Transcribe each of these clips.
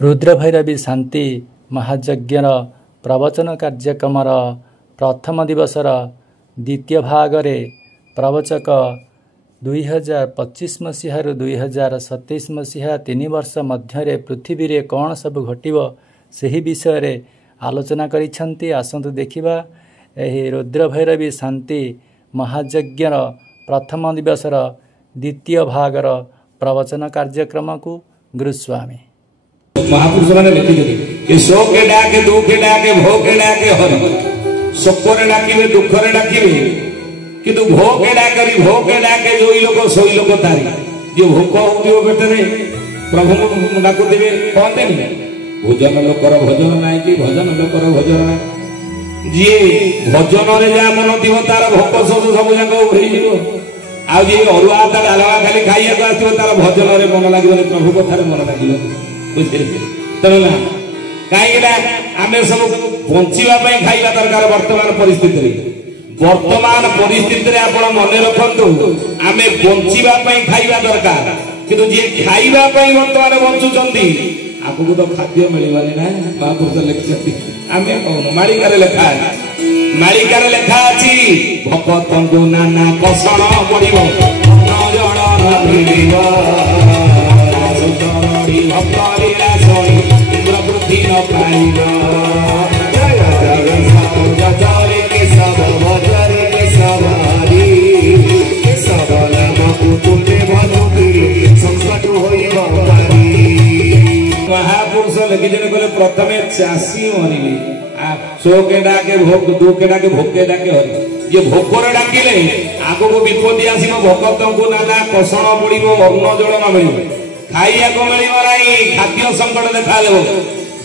रुद्रभैरवी शांति महायज्ञर प्रवचन कार्यक्रम प्रथम दिवसर द्वितीय भागरे प्रवचक 2025 मसीह 2027 मसीहा 3 वर्ष मध्य पृथ्वी रे कौन सब घटिव सही विषय रे आलोचना करिसेंती। आसंतु देखिबा एही रुद्रभैरवी शांति महायज्ञर प्रथम दिवसर द्वितीय भागर प्रवचन कार्यक्रम को गुरुस्वामी महापुरुष मैंने लिखी सो के डाके दो के डाके भो के डाके हरि सुखरे डाकिबे दुखरे डाकिबे किंतु भो के डाकरी भो के डाके जोई लोक सोई लोक तारी जे भोक होतिबो पेटरे प्रभु डाकु देबे कहते नहीं भोजन लोकर भोजन नाही कि भजन लोकर भोजन नाही जे भजन रे जा मन दिव तार भोक सब जाक उभरी जीवो आ जे अरुआ ता डालवा खाली खाइया को आथिबो तार भजन रे मन लागिबो प्रभु कथा रे मन लागिबो बुझे कहीं आम सब बंचा खाइबा दरकार। वर्तमान परिस्थिति आप मन रखु आम बंचा खाइबा दरकार किंतु जी खाइबा वर्तमान बंचुंट आगू तो खाद्य मिलवानी ना। महापुरुष लिखि आम कौन मालिकार लेखा अच्छी भगत नाना कषण पड़ो महापुरुष लिखि प्रथमे चाषी मरबे सो के डाके भोग दो के डाके भोग के डाके हरि जे भोकर डाकिले आगो विपत्ति आसीब भगत को नाना कषण पड़ो अन्न जल न मिल खाइया को मिल खाद्य संकट देखा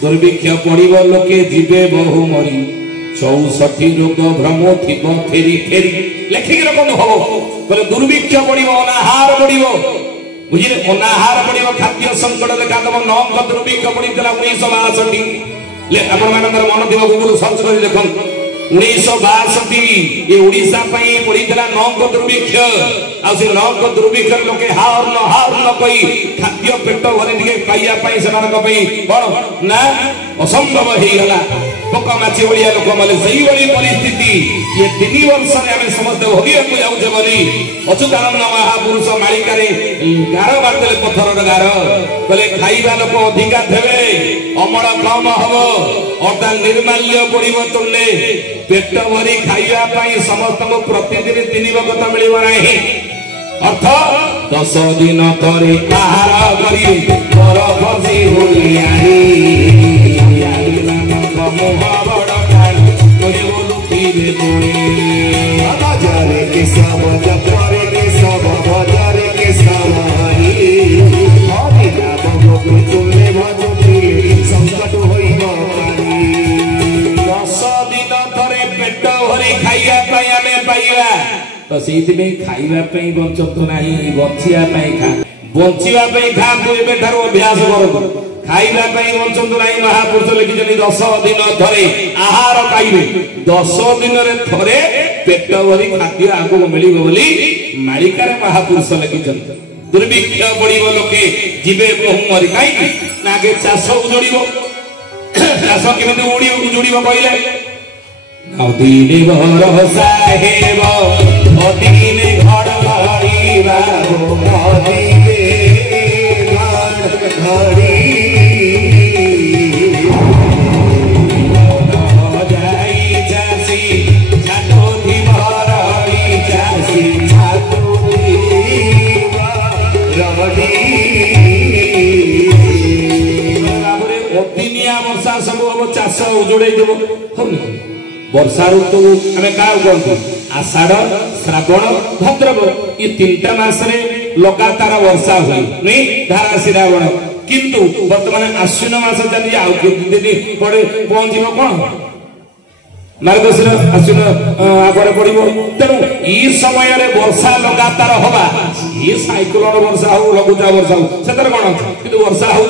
दुर्भिक्ष पड़ो लोके जीवे बहु मरी 64 रोग भ्रम थी फेरी फेरी लेखिक रकम हम बोले दुर्भिक्ष पड़ो अनाहार पड़ो बुझे अनाहार पड़ो खाद्य संकट देखा दब नंग दुर्भिक्ष पड़ा 1962 आप मन दिव गूगल सर्च कर देख 1962 ये ओडिशा पड़ा नंग दुर्भिक्ष आसे नंग दुर्भिक्ष लोके हार न कई खाद्य पेट भरी पाइया कौन ना असंभव हो गला पोका माछी भाया लोक मैंने से परिस्थिति ये 3 वर्ष आम समस्त भोग जाऊे अच्युतानंद महापुरुष मालिकार गार बारदे पथर गार कहले खाइबा लोक अधिका थे अमल कम हम अर्थात निर्माल्य पड़ो तुले पेट भरी खाइबा समस्त प्रतिदिन 3 वक्त मिल ना अर्थ 10 दिन तरे आहार करी तो खाइबा बंचतु ना बचापी खातु एठार अभ्यास कर खाइबा बंचतु ना। महापुरुष लिखि 10 दिन थरे आहार पाइबे 10 दिन थरे पेट भरी खाद्य आगो मिल मालिकार महापुरुष लिखि दुर्भिक्ष पड़ो लोके जीवे बहु मरी कहीं ना आगे चाष उजड़ चाष केमी उजड़ कहले दिने भरोसा हेब दिने घड़ी अदिनिया वर्षा सब हम चाष उजड़े देव वर्षा ऋतु आम क्या कहते आषाढ़ श्रावण भाद्रव ये 3टा मासरे लगातार वर्षा हुए नहीं धारा श्रावण किंतु वर्तमान आश्विन मास चली आगे पड़े पहुंचब कौन मार्गशीर आश्विन आगे पड़ो तेणु ये समय वर्षा लगातार हवा ये साइक्लोन वर्षा हो लघुचाप वर्षा हो से कौन कि वर्षा हो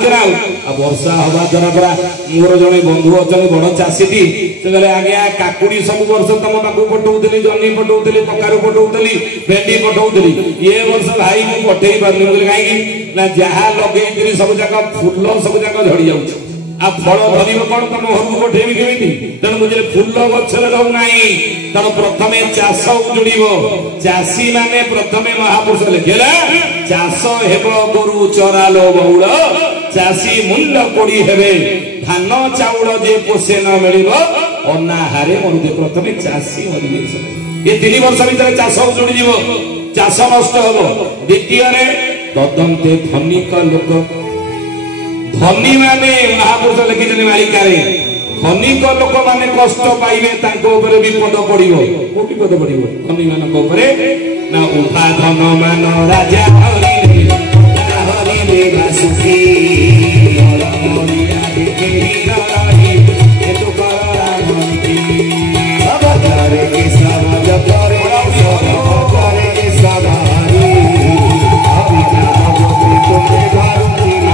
वर्षा हवा द्वारा परा मोर जड़े बंधु अच्छा बड़ चाषी से कहले आज्ञा काकुड़ी सब वर्ष तुम पाक पठाऊली जन्नी पठाऊली कखारु पठाऊली भेंडी पठाऊली ये वर्ष भाई मुझे पठेई पार्नी बोले कहीं ना जहाँ लगे सब जाक फुल सब जाक झड़ी जाऊँ आ फल धरब कौन तुम घर को पठेबी केमी तेणु मुझे फुल गछ लगाऊ ना तेणु प्रथम चाष उजुड़ चाषी माने प्रथम महापुरुष लिखे चाष हेब गोरु चरालो बहुल चाषी मूल्य कोड़ी हेबे धान चाउल जे पोषे न मिल अनाहारे मरुदे प्रथम चाषी मर ये 3 वर्ष भितर चाष उजुड़ चाष नष्ट हम द्वितीय तदंते धनिक लोक धनी माने महापुरुष लिखिछन मालिकारे धनिक लोक माने कष्ट पाइबे तांको ऊपर विपद पड़िबो को विपद पड़िबो धनी मानक ऊपर ना उठा धन मान राजा हरि रे वासुकी हरिया देखे हिराई ए तो करा मनकी अब करे के समाज करे करे के सवारी अभी ना हो तुमने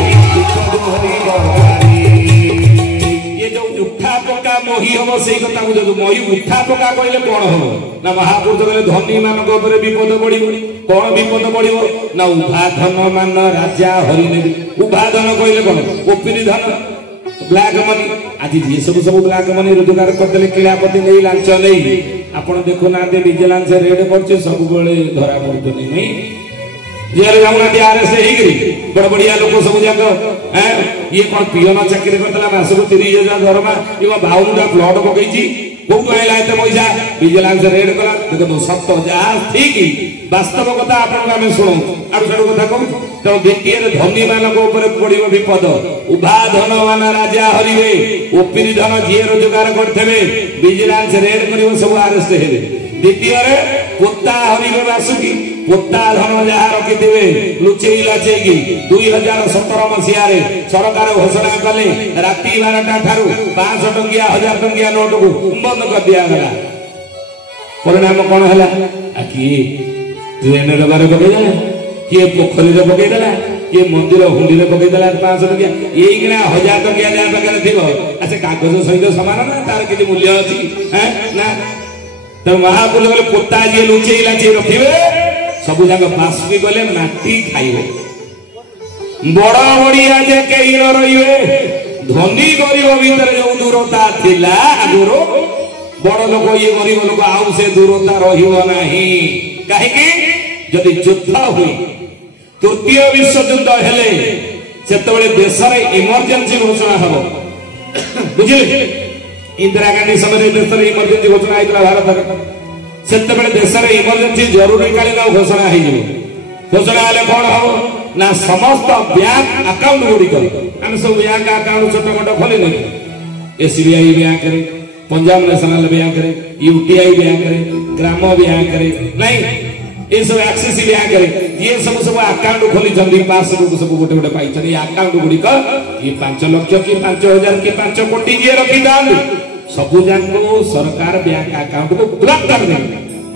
ये जो उठा पका मोही हम से कथा बुझ मोही उठा पका कहले कौन हम ना महापुरुष कहले धनी मानक ऊपर विपद पड़िबो कौन विपद पड़िबो ना उभा धन मान राजा हरि ने उभा धन कहले कौन ओपिरी धन ब्लैक मनी आज ये सब सब ब्लैक मनी रोजगार करते किलापति नहीं लांच नहीं आपण देखो ना विजिलेंस रेड करछे सब बेले धरा पड़तो नहीं जेल जाऊना आरएस बड़ बढ़िया लोक सब जाक ये कौन पियोन चाकरी करता मासक 30,000 दरमा ये 52टा प्लट पकई कौटू आईला एत पैसा विजिलेंस रेड कला देखो सत्य जहाँ ठीक वास्तव कथा आपन शुणु आड़ साड़ू कथा कहूँ तो द्वितीय धनी मानक पड़ो विपद उभा धन मान राजा हरिवे ओपिरी धन जी रोजगार करते विजिलेंस रेड कर सब आरेस्ट हे द्वितीय पोता हरिवे बासुकी पोता धन जहाँ रखिथे लुचेई लाचेगी 2017 मसीह सरकार घोषणा कले राति 12टा ठारू 500 टंकिया 1000 टंकिया नोट को बंद कर दिया गला परिणाम कौन है किए ट्रेन डबारे पकईदेला किए पोखरी पकईदेला किए मंदिर हुंडी पकईदेला 500 टंकिया ये 1000 टंकिया जहाँ पाखे थी अच्छा कागज सहित सामान ना तार किसी मूल्य अच्छी ना तो महापुरुष गले पोता जी लुचेई लाचेई रखिए सब जाक बासुकी गले माटी खाइबे बड़ बड़िया जे केही न रहिबे धनी गरीब भीतर जो दूरता थिला आगुरो बड़ लोक ये गरीब लोक आउ से दूरता रहिबो नाही काहे कि जदि युद्ध हुई तृतीय विश्व युद्ध हेले सेतबेले देश रे इमरजेंसी घोषणा हबो बुझिले इंदिरा गांधी समय देश रे इमरजेंसी घोषणा आइतला भारत सेतबेले देश रे इमरजेंसी जरूरीकालीन घोषणा हो घोषणा हेले कौन हम ना समस्त बैंक अकाउंट गुड़िक आम सब बैंक अकाउंट छोट मोट खोल एसबीआई बैंक रे पंजाब नेशनल बैंक रे यूटीआई बैंक रे ग्राम बैंक रे नहीं ये सब एक्सिस बैंक रे ये सब सब अकाउंट खोली पासबुक सब गोटे गोटे पाई अकाउंट गुड़िक ये 5 लाख कि 5,000 कि 5 कोटी जी रखी सबू जाक सरकार बैंक अकाउंट को ब्लॉक कर दे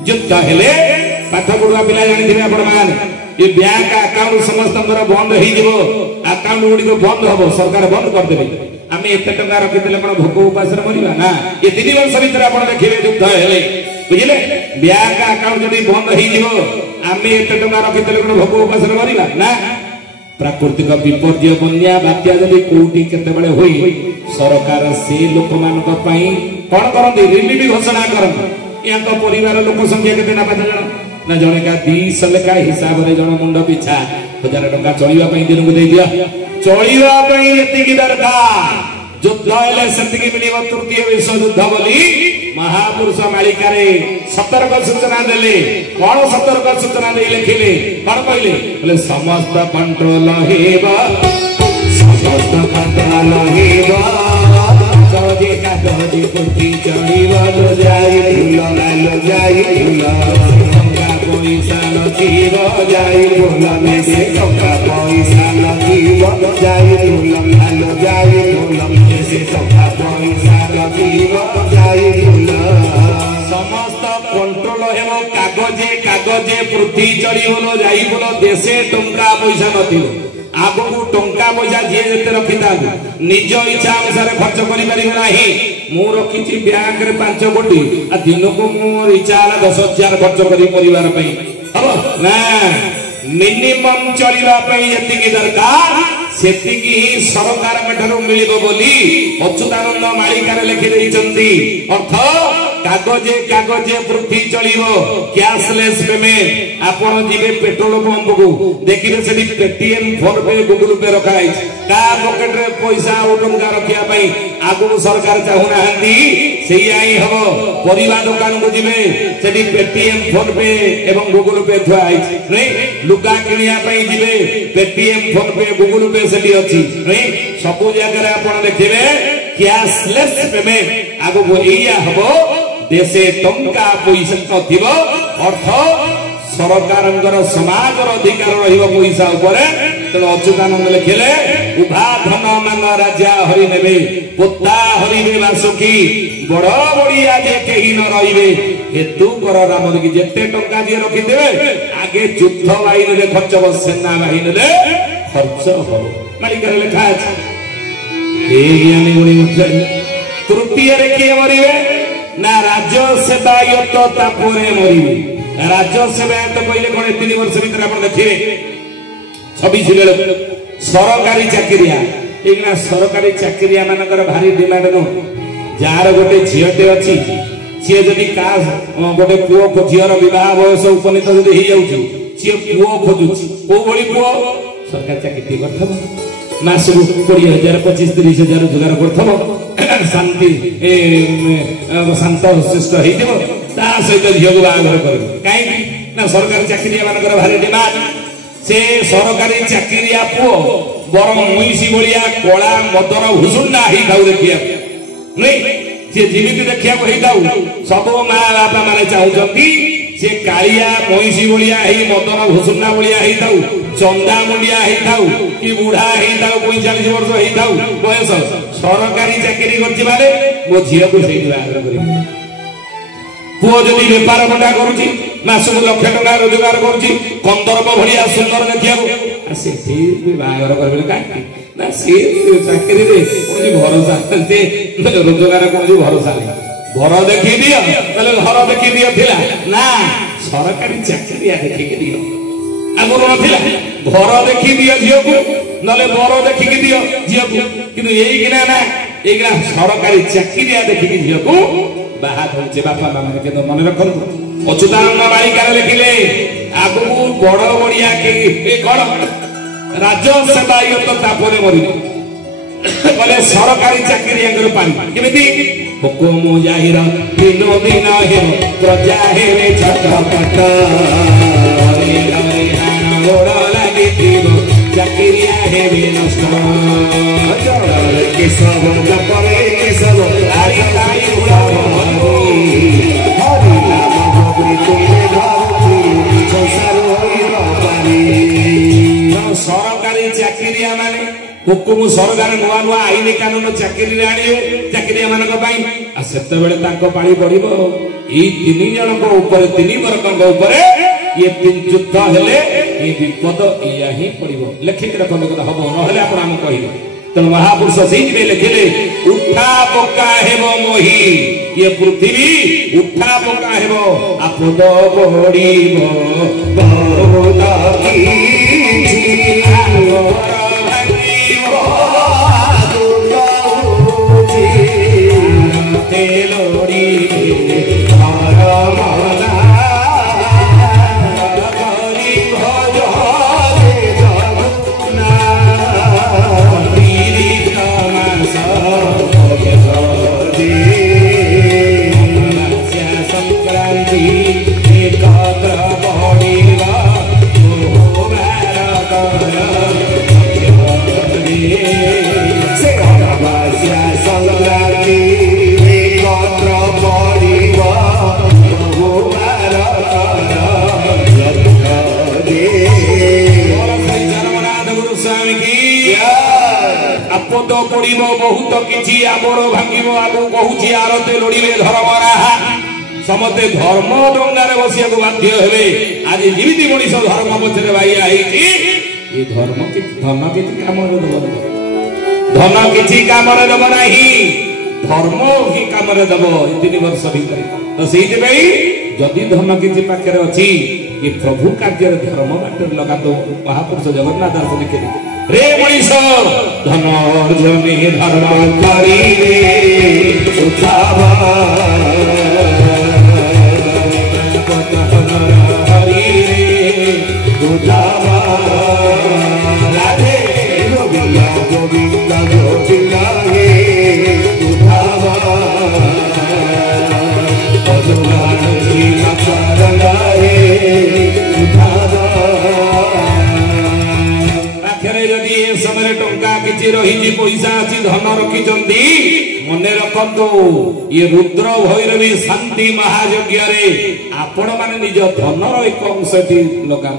युद्ध हेले पाठ पढ़ुआ पिला जानी आपण मान ये बैंक अकाउंट समस्त बंद हो अकाउंट गुड़ी बंद हम सरकार बंद करदे आम एत टका रखी भोक उपास मरवा ना ये 3 वर्ष भर आप देखिए युद्ध हेले बुझे बैंक अकाउंट जब बंद होम एत टका रखी भोक उपास मरवा ना प्राकृतिक विपर्य बन्या बात्या जब कोटी केतेबेले होई सरकार से लोक मानक पई कोन करंदी रिलीफ घोषणा करन या तो परिवार लोक संख्या केते ना 5 जण ना जणे का 20 लेखा हिसाब रे जण मुंड पिछा 1000 टका चलिबा पई दिन को दे दिया चलिबा पई एति की दरकार युद्ध हेले सेति मिलिबो तृतीय विश्व युद्ध बोली महापुरुष मालिका रे सतर्क सूचना देले कोन सतर्क सूचना दे लिखिले कोन कहले बोले समस्त कंट्रोल हेबा समस्त कंट्रोल हेबा कागजे कागजे पुटी चढ़ीबा लो जाई लो टंका पैसा नथिब जाई भोला में से टंका पैसा नथिब जाई भोला में से टंका पैसा नथिब जाई समस्त कंट्रोल हेबो कागजे कागजे पृथ्वी चढ़ी बोलो जाई बोलो देशे टंका पैसा नथिब आगु टंका पैसा जी जिते रखी था निज इच्छा अनुसार खर्च कर मु रखी बैंक रे 5 कोटी दिन को मोर इच्छा है 10,000 खर्च करी परिवार हम ना मिनिमम चलने जी दरकार से सरकार मिल अच्युतानंद मालिकार लिखिदे अर्थ कागजे कागजे पृथ्वी चलो कैशलेस पेमेंट आपण जीवे पेट्रोल पंप को देखिए से पेटीएम फोन पे गूगल पे रखा है का पॉकेट रे पैसा और टंका रखिया पई आगु सरकार चाहूना हंदी सेया ही हबो परिवा दुकान को जीवे सेठी पेटीएम फोन पे एवं गूगल पे थुआ है नहीं लुगा किनिया पई जीवे पेटीएम फोन पे गूगल पे सेठी अछि नहीं सब जगह आपण देखिबे कैशलेस पेमेंट आगु एया हबो देशे टंका पैसा नथिबो अर्थ सरकार समाजर अधिकार रहिबो पैसा ऊपर तेणु अच्युतानंद लिखिले उभा धन मान राजा हरि नेबे पोता हरिबे बासुकी बड़ बड़िया जे केही न रहिबे हेतु कर राम की जेते टंका जे रखि देबे आगे युद्ध बाहिनी रे खर्च हो सेना बाहिनी रे खर्च हो मालिक लिखा अछि ए ज्ञानी गुणी मुझे तृतीय रे के मरिबे ना राज्य सेवायत तापरे मरिबे राज्य सेवायत कहले कोन 3 वर्ष भीतर आपण देखिबे 26 बेले सरकारी चाकरिया एकना सरकारी चाकरिया मानकर भारी डिमांड न जार गोटे झियटे अछि से जदी का गोटे पुओ को झियर विवाह वयस उपनीत जदी हे जाउची से पुओ खोजुची ओ बळी पुओ सरकारी चाकरी करथबो मास 20,000 25-30,000 जुगार करथबो शांति शांत शिष्ट होता सहित झील को बाहर कर कहीं सरकारी चाकरिया मानकर भारी डिमांड से सरकारी चाकरिया पुओ बर मुईसी भलिया कला मदर हुसुंडा हो देखिए नहीं सी जीवित देखा सब माँ बापा माने चाहती से कालिया महिषी भलिया मदर भुसुंडा भलिया चंदा मुंडिया कि बुढ़ा 45 वर्ष बयस सरकारी चाकरी कर मो झी को बाहर कर पुओ जदि बेपार बंटा करुच्ची मासक 1,00,000 टका रोजगार करुच्ची कंदर्प भाया सुंदर देखा से बाहर कर ना सी चाकरी भरोसा से रोजगार कौन भरोसा नहीं घर देखी दियो घर देखी दियो थिला ना सरकारी चाकरिया देखी दियो आगुर नथिला घर देखी दियो झील को नले बर देखी दियो झील को किंतु एइकिना ना एइकिना सरकारी चाकरिया देखी झील को बाहा होचे बापा माने के मन रखन अच्युतानंद मालिकार लिखिले आगु बड़ बड़िया के ए कण राज्य सेवायत तापरे मरिबे बोले सरकारी चाकरी पानी केमिति हुकुम जाहिर दिन दिन हे प्रजा हे छटपट गोड़ लगी चाकरिया हे नष्ट के सब जपरे के सब आई आई हरि नाम भगवती तुमे भावती संसार होई बापारी सरकारी चाकरिया माने हुकुम सरकार नुआ नुआ आईन कानून चाकरी आने चाकरिया मान से पानी पड़ो ये 3 जन ऊपर 3 वर्ग ये 3 युद्ध हेले ये विपद या ही पड़ो लिखिक रखते हम ना आप कह तेणु महापुरुष से लिखिले उठा पक्का हेब मोही ये पृथ्वी उठा पक्का हेब आपद बहुत किसी आमर भांग आगु कहूँ आरते लोड़े धर्मराहा समस्ते धर्म डंगार बसिया बाध्य हे आज जमी मनीष धर्म पचर बाइया ये धर्म धन किसी काम दब धन किसी काम दब ना धर्म ही काम दब 3 वर्ष भीतर तो से जदि धन किसी पाखे अच्छी ये प्रभु कार्य धर्म बाटर लगा दो महापुरुष जगन्नाथ दास लिखे रे मनीष धन अर्जने धर्म करी रही पैसा अच्छी धन रखी मन रखु ये रुद्र भैरवी शांति महायज्ञ आपण मैंने निज धनर एक अंश लगा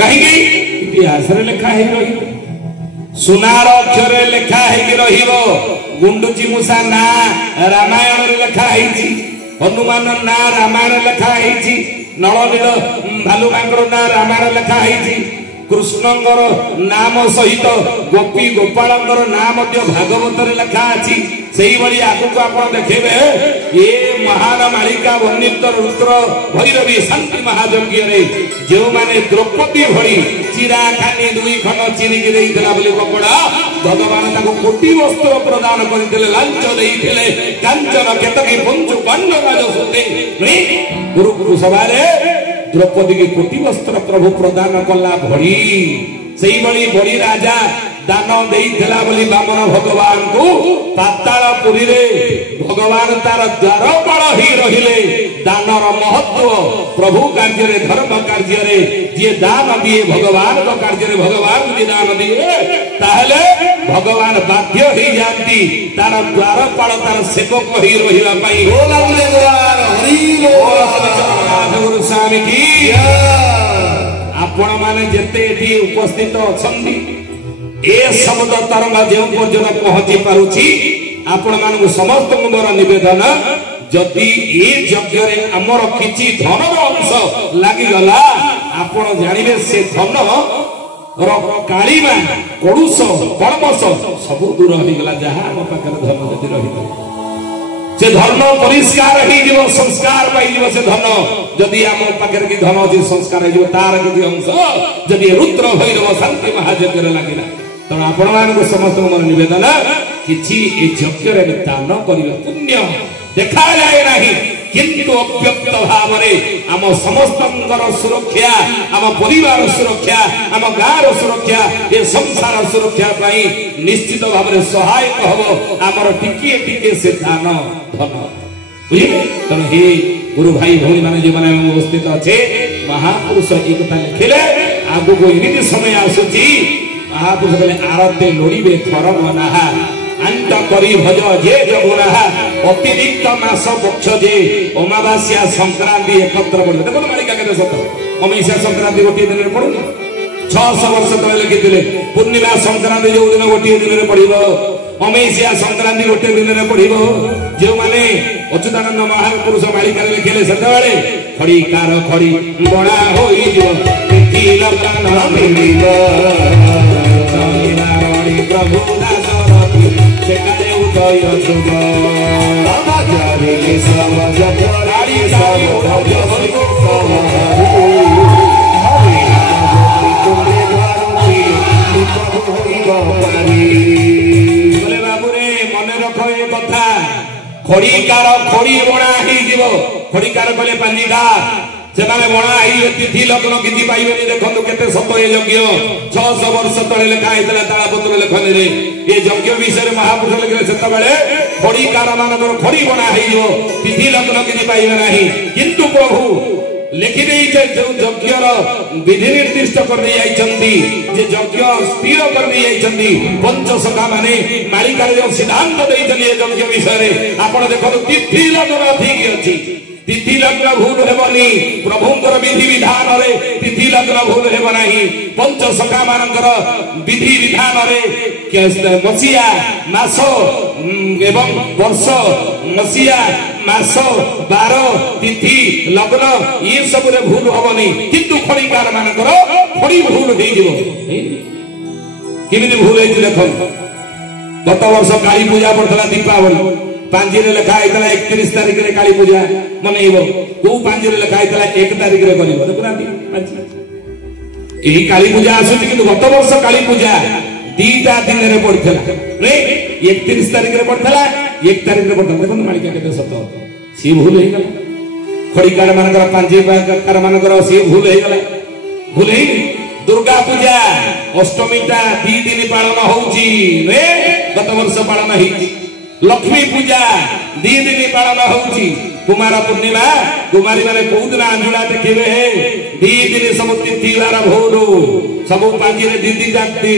कहीं इतिहास लिखा सुनार अक्षर लिखा गुंडुची मूषा ना रामायण लिखा हनुमान ना रामायण लिखा नल नील भालुमांगर ना रामायण लिखा कृष्णंकर नाम सहित गोपी गोपालंकर नाम भागवत लिखा अच्छी से आगक आप देखेबे ये महान मालिका वर्णित रुद्र भैरवी शांति महायज्ञ जो माने द्रौपदी भली चिरा खानी 2 खंड चिरिकी देइतला बोली कपड़ा भगवान ताको कोटि वस्त्र प्रदान करथिले लांच देइथिले कांचन केतकी पंचु पांडव सुते गुरु सभा द्रौपदी की कोटि वस्त्र प्रभु प्रदान कला भड़ी से बड़ी राजा दान देइथिला बोली बामन भगवान को पातालपुरी रे भगवान तार द्वारपाल ही रहिले दानर महत्व प्रभु कार्य रे धर्म कार्य रे जे दान दिए भगवान को कार्य रे भगवान जी दान दिए ताहले भगवान बाध्य ही जाती तार द्वारपाल तार सेवक ही रहिला पई गुरु स्वामी की आपण माने जेते एठी उपस्थित अछंती ए शब्द तरंग जो पर्यटन पहुंची पारुची आपण मानक समस्त मोर निवेदन जदि ए यज्ञ रे हमर किछि धन अंश लागि गला आपण जानिबे से धन कालीमा कड़ुस कड़मस सब दूर हो गला जहां हम पाखर धन जदि रही से धर्म परिष्कार ही जीव संस्कार पाई जीव से धन जदि हम पाखर की धन जी संस्कार जीव तार की अंश जदि रुद्र भैरव शांति महायज्ञ रे लागिला तेणु आपण मान समस्त मोर निवेदन किछि ए यज्ञ रे दान करिवे पुण्य देखा जाए नहीं किंतु अव्यक्त भाव में आम समस्तंकर सुरक्षा आम परिवार सुरक्षा आम गाँव सुरक्षा ये संसार सुरक्षा पाई निश्चित भाव में सहायक हम आमर टिके टिके से दान धन बुझे तेणु हे गुरु भाई भौणी मैंने जो मैंने उपस्थित अच्छे महापुरुष एक कथा लिखिले आगु को एमती समय आसुची महापुरुष कहले आरते लोड़ीबे थर मनाहा अंत करी भज जे जगुनाहा अतिरिक्त मास पक्ष जे अमावास्या संक्रांति एकत्र पड़े देखो मालिका के सत अमावास्या संक्रांति गोटे दिन में पड़ो 600 वर्ष तले लिखिथिले पूर्णिमा संक्रांति जो दिन गोटे दिन में पड़िबो अमावास्या संक्रांति गोटे दिन में पड़िबो जो माने अच्युतानंद महापुरुष मालिका लिखिले सतबेले खड़ी कार खड़ी बणा होई जो तिथि लग्न मिलिबो प्रभु दास सेकाले उदय शुभ समाचारे समाज गाड़ी सारी भव्य हरिको बोले बाबू रे मन रख ए कथा खड़ी कार खड़ी बणा ही जीव खड़ी कार बोले पांजीटा सेमाने बणा आई तिथि लग्न किछि पाइबेनी देखंतु केते सत ए यज्ञ 600 वर्ष तळे लेखा आइतला ताळपत्र लेखनी रे ए यज्ञ विषय महापुरुष लिखले सेत बेले खड़ी कार मानकर खड़ी बणा हेइयो तिथि लग्न किछि पाइबे नाही किंतु प्रभु लिखि देई जे यज्ञर विधि निर्दिष्ट कर दे आइचंती जे यज्ञ स्थिर कर दे आइचंती पंचसखा माने मालिकार जो सिद्धांत देई चली यज्ञ विषय रे आपण देखो तिथि लग्न ठीक अछि तिथि लग्न भूल हेबनी प्रभुंकर विधि विधान रे तिथि लग्न भूल हेब नाही पंचसखा मानकर विधि विधान रे मसीहा मास एवं वर्ष मसीहा मास बार तिथि लग्न ये सब भूल हबनी किंतु खड़ीकार मानकर खड़ी भूल केमिति भूल देख गत वर्ष काली पूजा पड़ता दीपावली पांजी लेखा होता 31 तारिख में काली पूजा मनइब कौ पांजी लेखा होता 1 तारिख में कर यही काली पूजा आसुची कि गत वर्ष काली पूजा 2टा दिन में पड़ता 31 तारिख में पड़ता 1 तारिख में पड़ता देखो मालिका के सत सी भूल हो गला खड़ीकार मानकर पांजी कार मानकर सी भूल हो गला भूल है दुर्गा पूजा अष्टमीटा 2 दिन पालन होउची रे गत वर्ष पालन होइची लक्ष्मी पूजा 2 दिन पालन होउची कुमार पूर्णिमा कुमारी माने कोउदिन अंजुला देखिबे हे 2 दिन सब तिथि वार भोर सब पांजी रे 2 जाति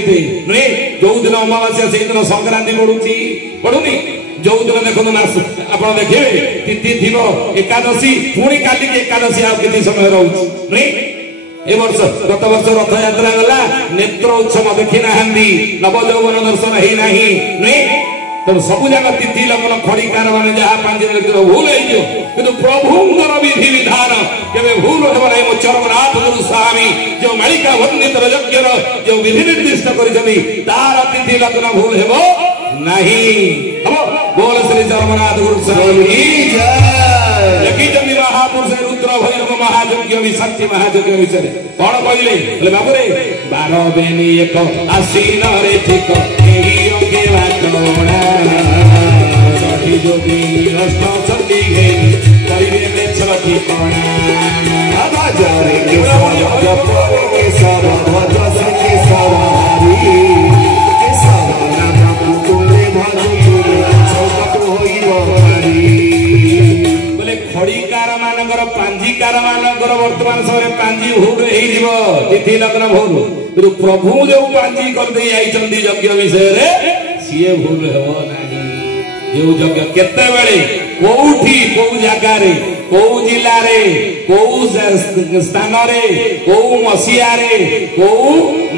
रे जो दिन अमावास्या से दिन संक्रांति पडुची पडुनी जो दिन देखो मास आपण देखिबे तिथि थिबो एकादशी पुणी काली के एकादशी आ किति समय रहउची रे ए वर्ष गत वर्ष रथ यात्रा गला नेत्र उत्सव देखि नाहंदी नव यौवन दर्शन हे नाही रे तो सब जगह तिथि लग्न खड़ीकार माने जहा पांजी भूल हो किंतु प्रभुंकर विधि विधान केवे भूल हो नहीं मो चरमनाथ गुरु स्वामी जो मालिका वंदित यज्ञ जो विधि निर्दिष्ट करिसनी तार तिथि लग्न भूल हेबो नहीं हम बोल श्री चरमनाथ गुरु स्वामी जय लकी जमी महापुरुष रुद्र भैरव महायज्ञ विशक्ति महायज्ञ विषय कौन कहले बोले बाबू रे 12 बेनी एक आसीन रे ठीक एही अंगे वाटोणा सखी जोगी अष्ट चंडी गे करिवे में छठी कोणा बाबा जारे के जप के सब ध्वज सके सवारी के सब नाम कुतुले भानु चौकट होइबो हरी बोले खड़ीकार मानकर पांजीकार मानकर वर्तमान समय पांजी भूल हेई जीवो तिथि लग्न भूल प्रभु जो पांजी कर दे आइचंदी यज्ञ विषय रे सिए भूल हेबो नाही जो यज्ञ केते बेले कोठी को जगह रे को जिला रे को स्थान रे को मसिया रे को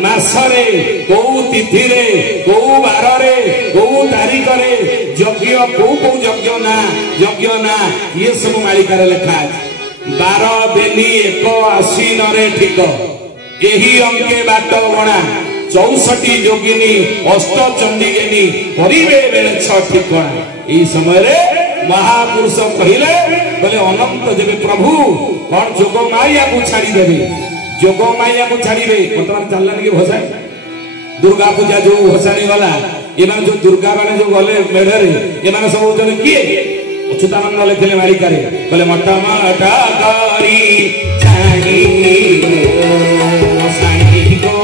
मास रे को तिथि रे को बार रे को तारीख रे यज्ञ को यज्ञ ना ये सब मालिका रे लिखा है 12 बेनी एक आसीन रे ठीक एही अंके बाट गणा 64 जोगिनी अष्ट चंडीगेनी करिवे बेले 6 ठिकाना ई समय रे महापुरुष कहिले बोले अनंत जेबे प्रभु कौन जोग माया को छाड़ी देबे जोग माया को छाड़ीबे मतलब चललन के भसाई दुर्गा पूजा जो भसानी वाला ए माने जो दुर्गा माने जो गले मेढे रे ए माने सब होचन किए अच्युतानंद लिखले मालिका रे बोले मटा मटा करी छाड़ी साई को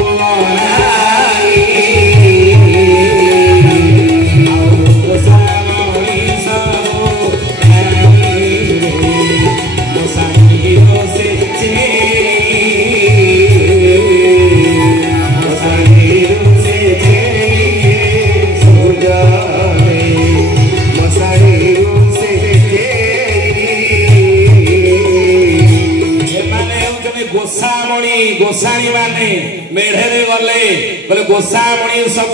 गोसाणी माने मेढे गले बोले गोसामणी सब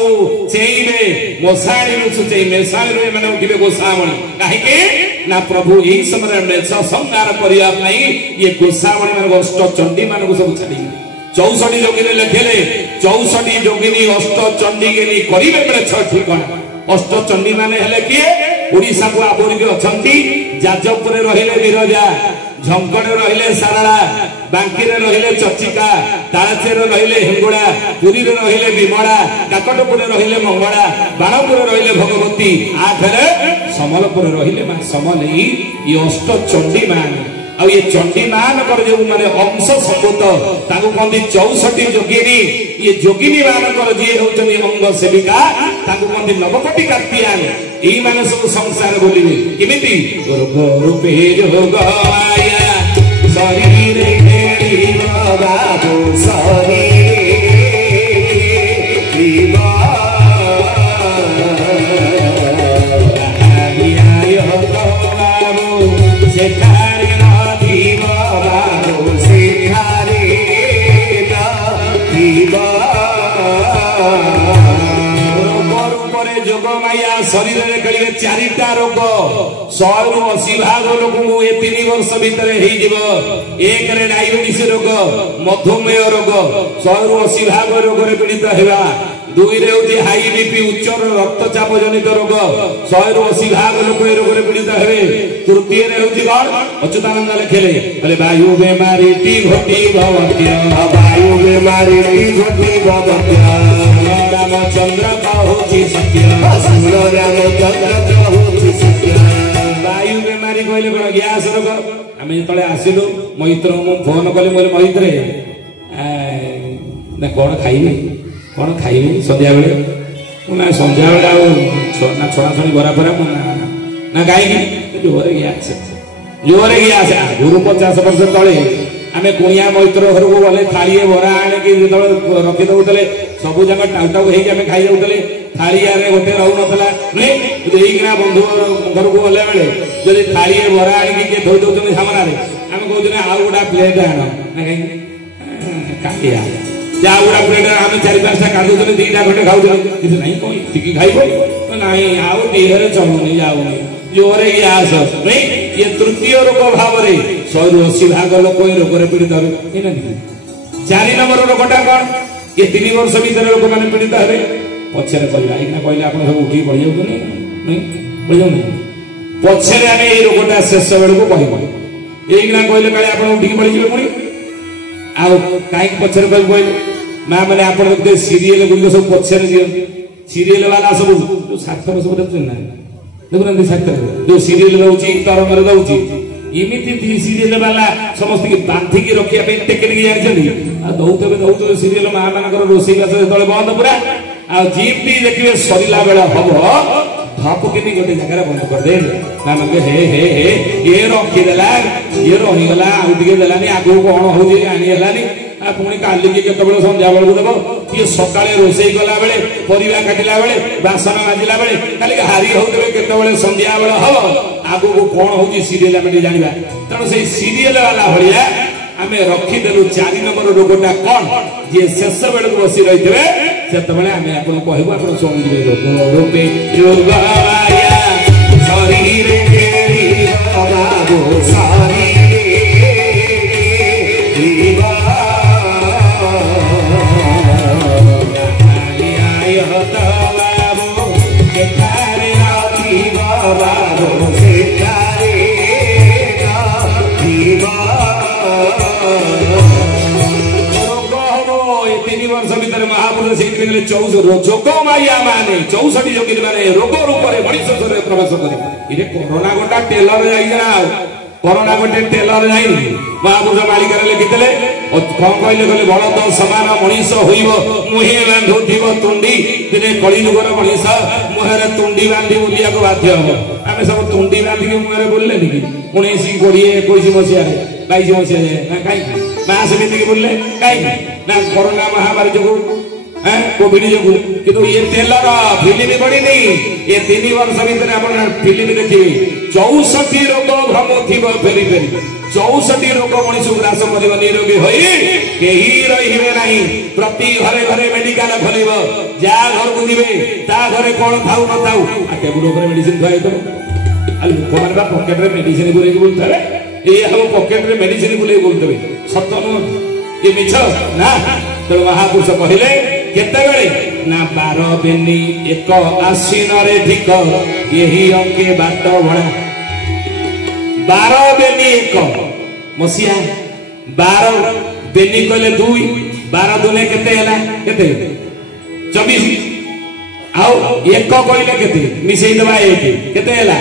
चेइबे मोसाणी रुचुचे मेसाणी रे माने उठिबे गोसामणी काहे के ना प्रभु एही समय मेष संहार करिया नाही ये गोसामणी माने अष्ट चंडी माने सब छाडी 64 जोगिनी लेखेले 64 जोगिनी अष्ट चंडी गेनी करिबे बेले 6 ठिकाना अष्ट चंडी माने हेले किए ओडिसा को आबोरी अछंती जाजपुर रहिले विरजा झंकड़ रहिले सारला बांकी रे रहिले चचिका तालचेर रहिले हिंगुड़ा पुरी रे रहिले विमला काकटपुर रहिले मंगला बाणपुर रहिले भगवती आठरे समलपुर रहिले मा समलेई ये अष्ट चंडी मान आ ये चंडी मान कर जो माने अंश संभूत ताको कोंदी 64 जोगिनी ये जोगिनी मान कर जे होचनी अंग सेविका ताको कोंदी नवकोटि कार्तियान एई माने सब संसार बोलिबे किमिति रूपे जोग आया शरीर रे बाबू शरीर दीवा आया बाबू से थारे ना दीवा बाबू से थारे ना दीवा जोग माया शरीर में कलिए चारिटा रोग 100 रु 80 भाग लोक ए 3 वर्ष भितर एक रे डायबिटीज रोग मधुमेह रोग 100 रु 80 भाग रोग रे पीड़ित हेबा 2 रे होची हाई बीपी उच्च रक्तचाप जनित रोग 100 रु 80 भाग लोक ए रोग रे पीड़ित हेबे तृतीय रे होची कोन अच्युतानंद लिखले बोले वायु बीमारी टी घटी भवत्य वायु बीमारी टी घटी भवत्य रामचंद्र कहूची सत्य रामचंद्र कहूची सत्य वायु बीमारी कहले कोन गैस रोग आमे तळे आसिलु मैत्र मु फोन कले मोले मैत्रे ना कोन खाइबे संध्या बेले ना संध्या बेले आ छोड़ा छोड़ी बरा बरा ना गाई जोरे गैस गुरु 50 वर्ष तले आमे कुणिया मैत्र घर को गले थालिए बरा आने के जतले रखि दउतले सब जगह टाउ टाउ हे के आमे खाइ दउतले थालिया रे गोटे रहउ नथला नै देईगना बंधु घर को गले बेले जदि थालिए बरा आने के धोइ दउतले सामना रे आमे कहउतले आ गोटा प्लेट आनो ना गाई काटिया जा गोटा प्लेट आमे 4-5 टा काटु दउतले दीटा घंटे खाउतले किछ नाही कोई टिकी खाइबो नाही आउ देहरे चलुनी जाउनी जोरे गैस नहीं ये तृतीय रोग भाव रे 100 रु 80 भाग लोक ए रोग रे पीड़ित हेबे 4 नंबर रोगटा कोन ये 3 वर्ष भीतर लोक माने पीड़ित हेबे पछरे कहला इना कहले आपण सब उठी पड़ जाउ नहीं पड़ जाउ पछरे आमे ए रोगटा शेष बेल को कहबो एइना कहले काले आपण उठी पड़ जिवे पुनी आ काई पछरे कहबो मां माने आपण देखते सीरियल गुल सब पछरे दियो सीरियल वाला सब जो सार्थक सब देखते ना देखुन जो सीरियल दउची तरंगर दउची इमिति सीरियल वाला समस्त की बांधी की रखिया पे टेक्निक जानछनी आ दउतबे सीरियल मां मानकर रोसई गास तळे बंद पूरा आ जीपटी देखिबे सरिला बेला हबो धप केनी गोटे जगह बंद कर दे ना मगे हे ये रखी देला ये रही गला आ दिगे देलानी आगो कोन होजी आनी हेलानी आ पुणी काली के केतबेले संध्या बेल को देबो ये सकाळे रोसई गला बेले परिवा काटिला बेले बासन माजिला बेले खाली हारी होतबे केतबेले संध्या बेल हबो आगो को कोन होजी सीरियल में जानिबा तनो से सीरियल वाला भलिया आमे रखी देलु 4 नंबर रोगटा कोन जे शेष बेल को बसी रहितबे सेतबेले आमे आपन कहबो आपन सुनिबे रोग रूपे जोगाया शरीर केरी बाबो सारी दीवा बाबो के थारे राती बाबो से थारे दीवा 3 वर्ष भीतर महापुरुष से 14 जोग माया माने 64 जोगी माने रोग रूप रे मनुष्य शरीर प्रवेश करी इरे कोरोना गोटा टेलर जाई ना कोरोना गोटे टेलर जाई महापुरुष मालिक रे लिखितले कोन कहले कहले बलद समान मनुष्य होइबो मुहे बांधुथिबो तुंडी दिने कली जुगर मनुष्य मुहरे तुंडी बांधी बुलिया को बाध्य हो आमे सब तुंडी बांधी के मुहरे बोलले निकी 19 20 21 मसिया रे 22 मसिया ना काई मास बिंदी के बोलले काई ना कोरोना महामारी जो कोविड जो किंतु ये टेलर फिल्म बड़ी नहीं ये 3 वर्ष भीतर अपन फिल्म देखिबे 64 रोग भ्रम थिबो फेरी फेरी 64 रोग मनुष्य ग्रास करिब निरोगी होई केही रहिबे नाही प्रति घरे घरे मेडिकल खोलिबो जा घर को दिबे ता घरे कोन थाउ न थाउ आ टेबुल ऊपर मेडिसिन खाइ तो आ लोक माने बा पॉकेट रे मेडिसिन बुले के बोलथारे ए हम पॉकेट रे मेडिसिन बुले बोलथबे सत्य न ये मिछ ना तो महापुरुष कहले केते बेले ना 12 बेनी एक आसीन रे ठीक यही अंके बाट भड़ा 12 बेनी एक मसिया 12 बेनी कहले 2 12 दुने केते हला केते 24 आउ एक कहले केते मिसई दबा एक केते हला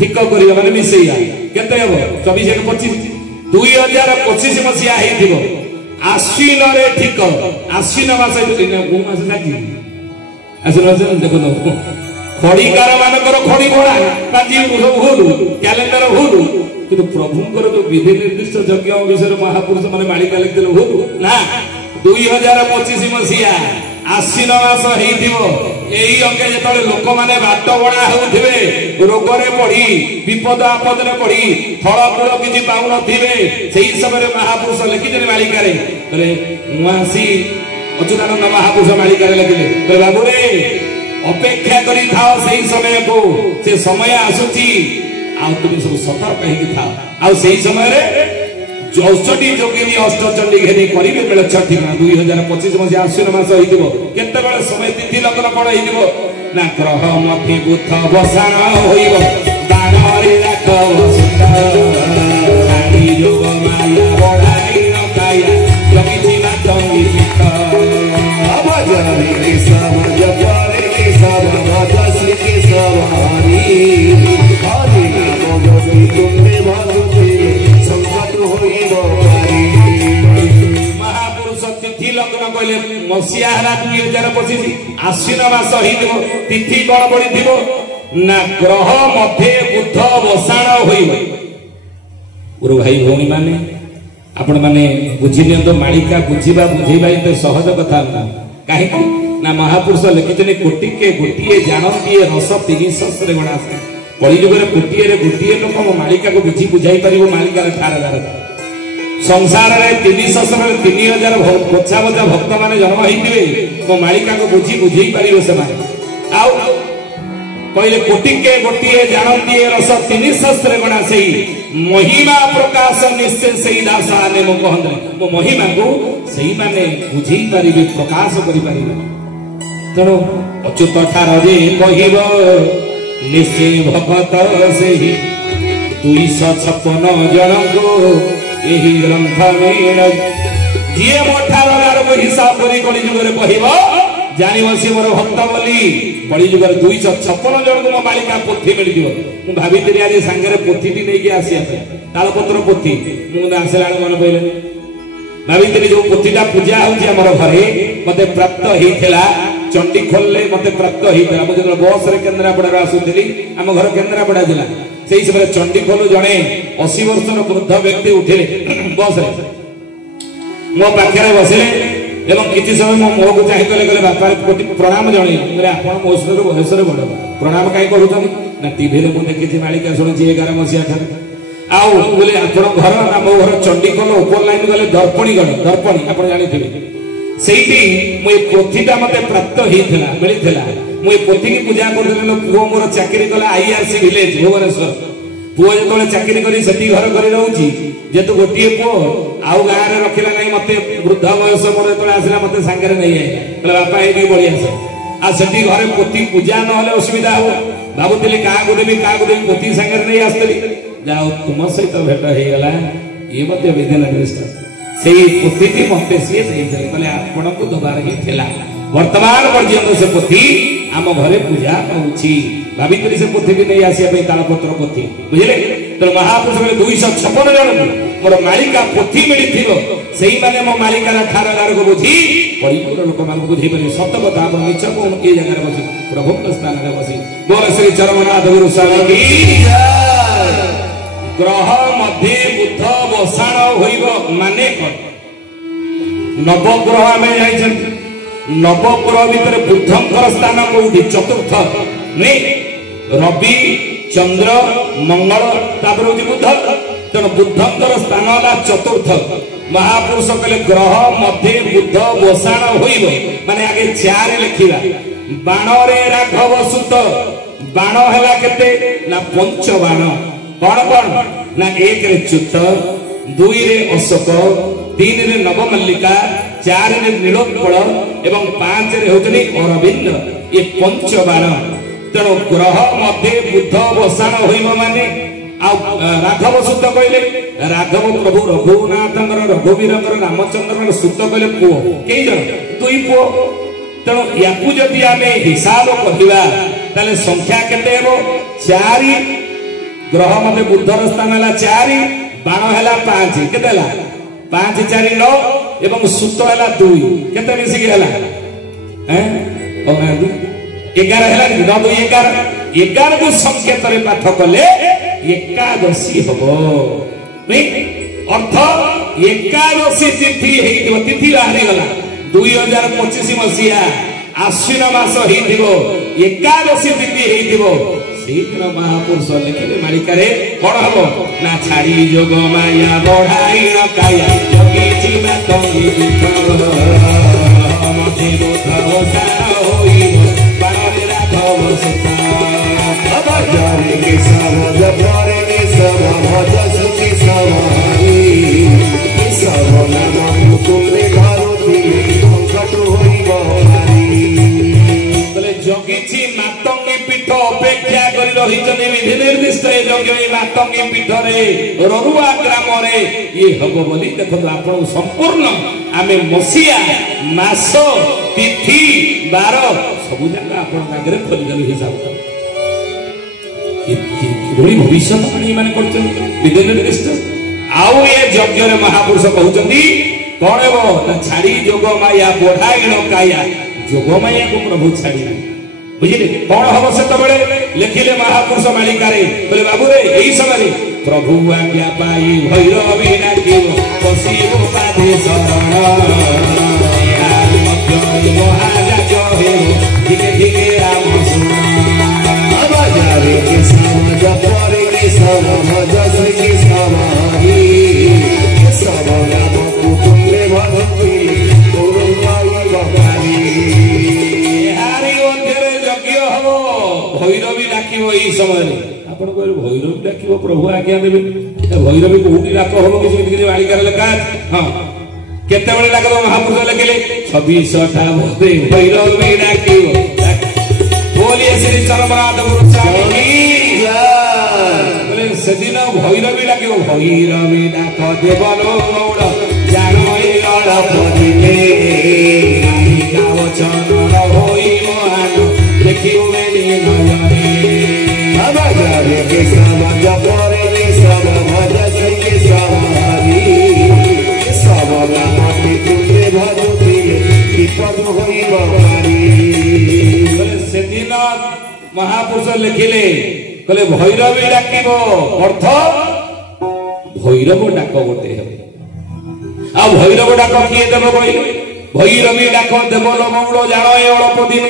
ठीक करियो माने मिसईया केते हबो 24 एक 25 2025 मसिया हेतिबो आश्विन रे ठीक आश्विन मास मास जाती आश्विन देखो खड़ीकार मानकर खड़ी घोड़ा काजी भूल कैलेंडर भूल किंतु प्रभुंकर जो विधि निर्दिष्ट यज्ञ विषय महापुरुष माने मालिका लिखिले भूल ना 2025 मसिया आश्विन मास हेतिबो एई अंके जेतले लोक माने बाट बणा होउथिबे रोग रे पड़ी विपद आपद रे पड़ी फल फूल किछि पाउ नथिबे सेही समय महापुरुष लिखिले मालिका रे कहले मुआसी अच्युतानंद महापुरुष मालिका रे लिखिले कहले बाबू रे अपेक्षा करी थाओ सही समय को से समय आसुची आ तुम सब सतर्क हेकि थाओ आ सही समय रे 64 जोगिनी अष्टचंडी घेरी करिवे बेले छठिमा 2025 मसिया आश्विन मास होइदिबो केते बेले समय तिथि लग्न कोन होइदिबो ना ग्रह मध्ये बुध बसाण होइबो दानरे राखव सुंदर योग माया बढाई न काया जगिति ना तंगी चित अबजरे के समझ पारे के सब राजश्री के सवारी हरि नाम जपि तुमे भगवती संकट होइबो पारी महापुरुष तिथि लग्न कहले मसिया हला 2025 आश्विन मास होइदिबो तिथि बड़ बढिदिबो ना ग्रह मध्ये बुध बसाण होइबो गुरु भाई भौणी माने आपण माने बुझी नियंतो मालिका बुझीबा बुझीबा इते सहज कथा ना काहे ना महापुरुष लिखितने कोटि के गोटिए जानती रस 300 रे गणा से कलि जुगरे कोटिए रे गोटिए लोक मो मालिका को बुझी बुझाई परिबो मालिका रे ठार दार संसार रे 300 रे 3000 पोछा बजा भक्त माने जन्म होइतिबे मो मालिका को बुझी बुझाई परिबो से माने आउ कहले कोटि के गोटिए जानती रस 300 रे गणा से महिमा प्रकाश निश्चय सही दासा ने मो कहंदे मो महिमा को सही माने बुझी परिबे प्रकाश करि परिबे तनो अच्युत ठार जे कहिबो निश्चय भगत सेही 256 जन को एही ग्रंथ में जिए मोठार लार को हिसाब करी कली जुगरे कहिबो जानि बसी मोर भक्त बोली कली जुगरे 256 जन को मो मालिका पोथी मिल दियो मु भाबितरी आज संगरे पोथीटी नै के आसी तालपत्र पोथी मु आसलाण मन पहिले भाबितरी जो पोथीटा पूजा होची हमर घरे मते प्राप्त हेथिला चंडी खोलले मते प्राप्त हेथिला मु जन बस रे केन्द्रापड़ा आसुथिली हम घर केन्द्रापड़ा जिला सेही समय चंडी खोलु जणे 80 वर्षर वृद्ध व्यक्ति उठिले बस रे मो पाखरे बसिले एवं किछि समय मो मोह को चाहि कले बापा प्रणाम जणे मेरे आपण मो सर बयसर बड़ प्रणाम काई करूछन ना टीवी रे मु देखि मालिका सुनछि 11 मसिया था आउ बोले आपण घर ना मो घर चंडी खोल ऊपर लाइन गले दर्पणी गण दर्पणी आपण जानिथिबे सेठी मु पोथीटा मते प्राप्त हेथिला मिलिथिला मु पोथी की पूजा करदिनो पुओ मोर चाकरी कला आईआरसी विलेज भुवनेश्वर पुओ जेतोले चाकरी करी सेठी घर करी रहउची जेतु गोटिए पुओ आउ गां रे रखिला नै मते वृद्ध वयस मोर जेतोले आसिला मते संगरे नै आइ कहला बापा एडी बळी आसे आ सेठी घरे पोथी पूजा न होले असुविधा हो बाबूतिले का गोदेबी पोथी संगरे नै आस्तली जाओ तुम सहित भेट हे गला ये मते विधान निष्ठा सेही पोथीटी मते से देइले कहले आपण को दबार ही थिला वर्तमान पर्यंत से पोथी आम घरे पूजा होउची भाबितरी से पोथी भी नहीं आसी पे तालपत्र पोथी बुझिले तो महापुरुष कहले 256 जन मोर मालिका पोथी मिली थिबो सेही माने मो मालिका रा ठार दार को बुझी परिपूर्ण लोक मान बुझी परि सत्य कथा आपण निच को ए जगह रे बसी प्रभु के स्थान रे बसी बोल श्री चरमनाथ गुरु साहिब की जय ग्रह मध्ये बुध बसाण होइबो माने कोन नवग्रह में जाइछन नवग्रह भीतर बुधंकर स्थान कोठी चतुर्थ नै रवि चंद्र मंगल तापर होची बुध तेन बुधंकर स्थान होला चतुर्थ महापुरुष कहले ग्रह मध्ये बुध बसाण होइबो माने आगे 4 लिखिबा बाण रे राघव सुत बाण हैला केते ना पंच बाण कौन कौन ना 1 रे च्युत 2 रे अशोक 3 रे नवमल्लिका 4 रे नीलोत्पल एवं 5 रे होतनी अरविंद ये पंच बाण तेणु ग्रह मध्ये बुध बसाण होइबो माने आ राघव सुत कहले राघव प्रभु रघुनाथंकर रघुवीरंकर रामचंद्रकर सुत कहले पुओ केई जन 2 पुओ तेणु याकु जदि आमे हिसाब कहिबा ताले संख्या केते हेबो 4 ग्रह मते बुधर स्थान हला 4 बाण हला 5 केते हला 5 4 9 एवं सुत हला 2 केते मिसी के हला हैं ओ 11 हला 9 2 11 को संकेत रे पाठ कले एकादशी हबो नै अर्थ एकादशी तिथि हेइदिबो तिथि बाहरी गला 2025 मसिया आश्विन मास हेइदिबो एकादशी तिथि हेइदिबो सेदिन महापुरुष लिखिले मालिका रे कोन हबो ना छाड़ी जोग माया बढ़ाई न काया जोगी जीवा तंगी विठल मते बोध ओसा होइबो बाणरे मातंगी पीठ अपेक्षा कर रही विधि निर्दिष्ट यज्ञ मातंगी पीठ ररुआ ग्राम ये हम बोली देखो आप संपूर्ण आम मसीहा मास तिथि बार सब जाक आप खोलीदेलु हिसाब भविष्यवाणी मान विधि निर्दिष्ट आउ ये यज्ञ महापुरुष कहते कौन हे छाड़ी जोग माया बढ़ाइण काया जोग माया को प्रभु छाड़ी बुझे कौन हम से लिखिले महापुरुष मालिका बोले बाबू रे यही समय प्रभु आज्ञा पाई भैरवी डाकिब बसिब पादे शरण धीरे धीरे राम भैरवी डाकिब यही समय आप भैरवी डाकिब प्रभु आज्ञा देवे भैरवी कौटी डाक हम किसी मालिकार लेखा हाँ केते डाक महापुरुष लिखिले 26टा भैरवी डाकिब बोलिए श्री चरमनाथ गुरु से दिन भैरवी डाकिब भैरवी डाक देवल मौड़ जान से दिन महापुरुष लिखिले कहले भैरवी डाकिब अर्थ भैरव डाक गोटे आ भैरव डाक किए देव कहले भैरवी डाक देवल मौड़ जान अल्प दिन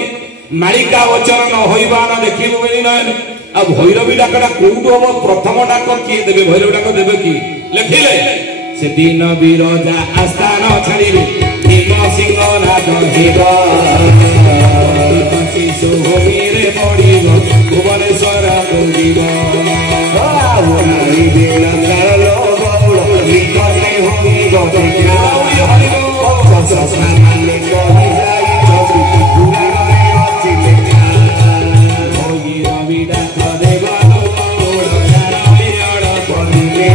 मालिका वचन न होइबा न देखिबो बेनी नयन आ भैरवी डाकटा कोउटो हम प्रथम डाक किए देबे भैरवी डाक देबे की लिखिले से दिन बिरजा आस्थान छाड़िबे भीम सिंह नाथ हेबा पचिसो भूमिरे पड़िबो भुवनेश्वर पूजिबो आवनाई बेला कालो बौड़ निकटे होइबो हरिबो ससना माने कहि जाई चौकी पुराणे अछि लेखा भैरवी डाक देवल मौड़ जाने अड़ पड़िले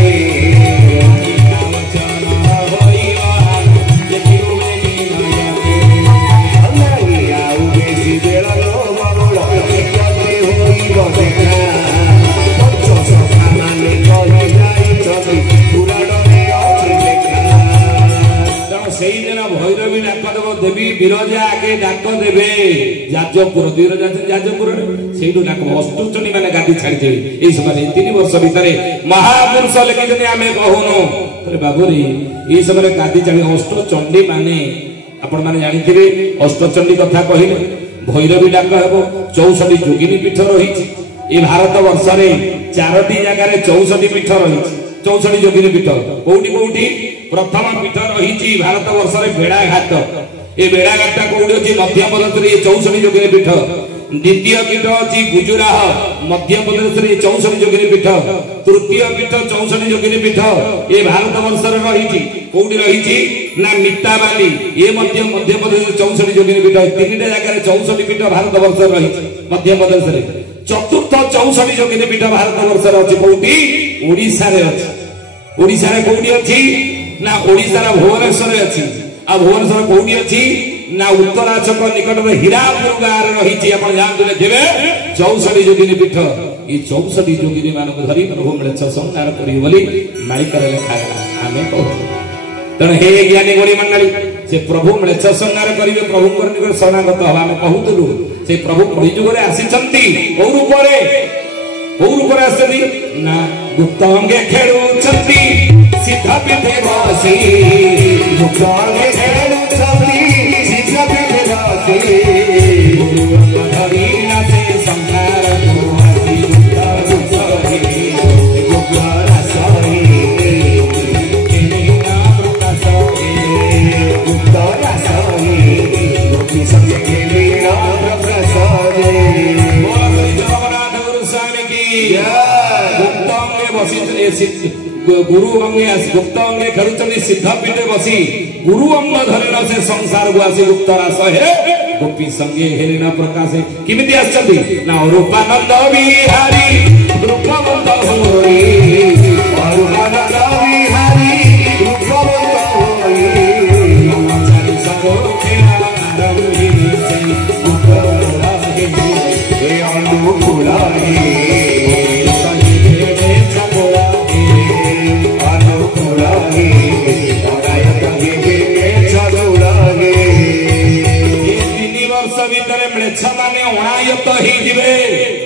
भैरवी डाक देव देवी बिरजा आगे डाक देवे जाजपुर जाजपुर से डाक अष्टचंडी मैंने गादी छाड़ी ये समय 3 वर्ष भितर महापुरुष लिखिं आम कहूनु बाबूरी ये समय गादी छाड़ी अष्टचंडी माने आपण मैंने जानी अष्टचंडी कथा कहले भैरवी डाक हे 64 जोगिनी पीठ रही भारत वर्ष में 4टी जगह 64 पीठ रही 64 जोगिनी पीठ कोठी कोठी प्रथम पीठ रही भारत वर्ष में बेड़ाघाट ये बेड़ाघाटा कौटी अच्छी मध्य प्रदेश 64 जोगिनी पीठ द्वितीय पीठ अच्छी गुजराह मध्य प्रदेश 64 जोगिनी पीठ तृतीय पीठ 64 जोगिनी पीठ ये भारत वर्ष रही कौटी रही ना मिताबाली ये मध्य प्रदेश 64 जोगिनी पीठ 3टा जगह 64 पीठ भारत वर्ष रही मध्य प्रदेश चतुर्थ 64 जोगिनी पीठ भारत वर्ष अच्छी कौटी ओडिशा रे अछि ओडिशा रे कौटी अछि ना ओडिशा रा भुवनेश्वर अछि आ भुवनेश्वर कौटी अछि ना उत्तराचक निकट में हीरापुर गाँव रही आप जानते देवे 64 जोगिनी पीठ ये 64 जोगिनी मान धरी प्रभु मिले संहार करी बोली मालिकार लेखा आम कहू तेणु हे ज्ञानी गुणी मंडली से प्रभु मिले संहार करेंगे प्रभु निकट शरणागत हवा आम कहूलु से प्रभु कलिजुग आसी कौ रूप आसती ना गुप्त अंगे खेलुंट सीधा पीठे बसी गुप्त अंगे खेलुंट सीधा पीठे बसी धरी नाचे संहार गुरु अंगे गुप्त अंगे खेलुंट सिद्ध पीठे बसी गुरु अंग धरण से संसार को आसी गुप्त रास हे गोपी संगे हेलिना प्रकाश किमिति आछंती ना रूपानंद बिहारी रूपवंत होई रूपानंद बिहारी रूपवंत होई चारि सको खेला रंगी से मुखरा के ए अनुकूला भितर मृछ माने अणायत ही